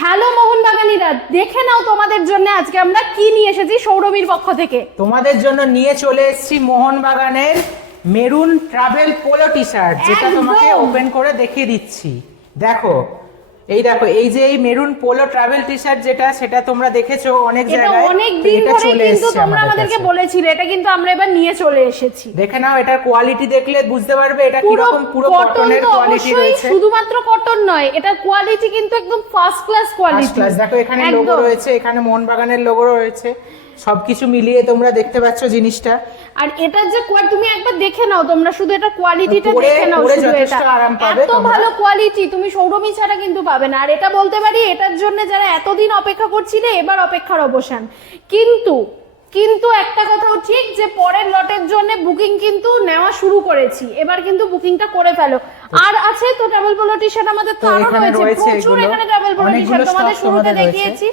Hello মোহনবাগানীরা, দেখে নাও তোমাদের জন্য আজকে আমরা কি নিয়ে এসেছি সৌরভীর পক্ষ থেকে। তোমাদের জন্য নিয়ে চলে এসেছি মোহনবাগানের maroon travel polo T shirt, যেটা তোমাকে ওপেন করে দেখিয়ে দিচ্ছি। দেখো এই যে এই maroon polo travel T shirt যেটা, সেটা তোমরা দেখেছো অনেক জায়গায়, অনেক দিন ধরে কিন্তু তোমরা আমাদেরকে বলেছিলে, এটা কিন্তু আমরা এবার নিয়ে চলে এসেছি। দেখে নাও, এটার কোয়ালিটি দেখলে বুঝতে পারবে এটা কি রকম, পুরো কটনের কোয়ালিটি রয়েছে। শুধুমাত্র কটন নয়, এটা কোয়ালিটি কিন্তু একদম ফার্স্ট ক্লাস কোয়ালিটি। দেখো এখানে লোগো রয়েছে, এখানে মোহনবাগানের লোগো রয়েছে, সবকিছু মিলিয়ে তোমরা দেখতে পাচ্ছ জিনিসটা। আর এটার যে তুমি একবার দেখে নাও, তোমরা শুধু এটা কোয়ালিটিটা দেখে নাও, শুধু এটা এত ভালো কোয়ালিটি তুমি সৌরভী ছাড়া কিন্তু পাবে না। আর এটা বলতে পারি, এটার জন্য যারা এতদিন অপেক্ষা করছিলে, এবার অপেক্ষার অবসান। কিন্তু একটা কথাও ঠিক, যে পরের লটের জন্য বুকিং কিন্তু নেওয়া শুরু করেছি, এবার কিন্তু বুকিংটা করে ফেলো। আর আছে তো ট্রাভেল পোলো টি শার্ট, আমাদের তো আরো রয়েছে প্রচুর। এখানে ট্রাভেল পোলো টি শার্ট তোমাদের শুরুতে দেখিয়েছি।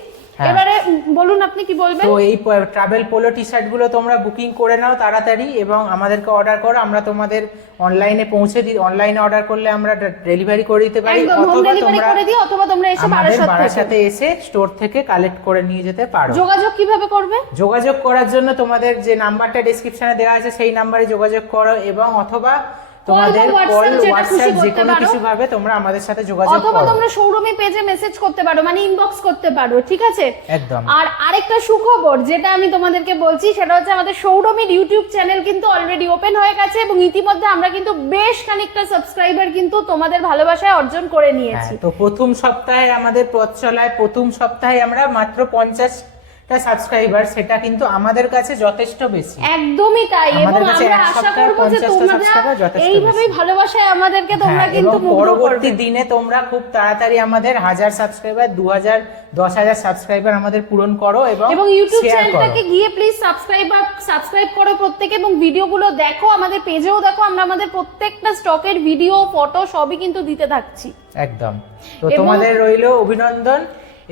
এবারে বলুন আপনি কি বলবেন। তো এই ট্রাভেল পোলো টি শার্ট গুলো তোমরা বুকিং করে নাও তাড়াতাড়ি, এবং আমাদেরকে অর্ডার করো, আমরা তোমাদের অনলাইনে পৌঁছে দিই। অনলাইনে অর্ডার করলে আমরা ডেলিভারি করে দিতে পারি, অথবা তোমরা এসে বারাসাতে এসে স্টোর থেকে কালেক্ট করে নিয়ে যেতে পারো। যোগাযোগ কিভাবে করবে? যোগাযোগ করার জন্য তোমাদের যে নাম্বারটা ডেসক্রিপশনে দেওয়া আছে সেই নাম্বারে যোগাযোগ করো, এবং অথবা তোমাদের কল, হোয়াটসঅ্যাপ, যে কোনো কিছু ভাবে তোমরা আমাদের সাথে যোগাযোগ করো, অথবা তোমরা শোরুমে পেজে মেসেজ করতে পারো, মানে ইনবক্স করতে পারো, ঠিক আছে? একদম। আর আরেকটা সুখবর যেটা আমি তোমাদেরকে বলছি, সেটা হচ্ছে আমাদের শোরুমের ইউটিউব চ্যানেল কিন্তু অলরেডি ওপেন হয়ে গেছে, এবং ইতিমধ্যে আমরা কিন্তু বেশ খানিকটা সাবস্ক্রাইবার কিন্তু তোমাদের ভালোবাসায় অর্জন করে নিয়েছি। তো প্রথম সপ্তাহে আমাদের পথ চলায়, প্রথম সপ্তাহে আমরা মাত্র 50টা সাবস্ক্রাইবার, সেটা কিন্তু আমাদের কাছে যথেষ্ট বেশি। একদমই তাই, এবং আমরা আশা করব যে তোমরা এইভাবেই ভালোবাসায় আমাদেরকে তোমরা কিন্তু পরবর্তী দিনে তোমরা খুব তাড়াতাড়ি আমাদের 1000 সাবস্ক্রাইবার, 2000, 10,000 সাবস্ক্রাইবার আমাদের পূরণ করো, এবং ইউটিউব চ্যানেলটাকে গিয়ে প্লিজ সাবস্ক্রাইব করো প্রত্যেকে, এবং ভিডিওগুলো দেখো, আমাদের পেজেও দেখো, আমরা আমাদের প্রত্যেকটা স্টকের ভিডিও, ফটো সবই কিন্তু দিতে থাকছি। একদম। তো তোমাদের রইলো অভিনন্দন,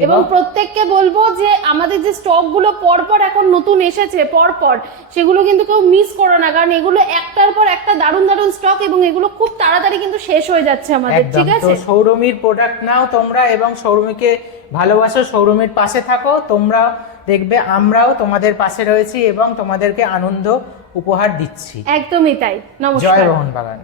এবং প্রত্যেককে বলবো যে আমাদের যে স্টক গুলো পরপর এখন নতুন এসেছে পরপর, সেগুলো কিন্তু কেউ মিস করো না, কারণ এগুলো একটার পর একটা দারুণ দারুণ স্টক, এবং এগুলো খুব তাড়াতাড়ি কিন্তু শেষ হয়ে যাচ্ছে আমাদের, ঠিক আছে? তো সৌরভীর প্রোডাক্ট নাও তোমরা, এবং সৌরভীকে ভালোবাসো, সৌরভীর পাশে থাকো, তোমরা দেখবে আমরাও তোমাদের পাশে রয়েছি এবং তোমাদেরকে আনন্দ উপহার দিচ্ছি। একদমই তাই। নমস্কার। জয় মোহনবাগান।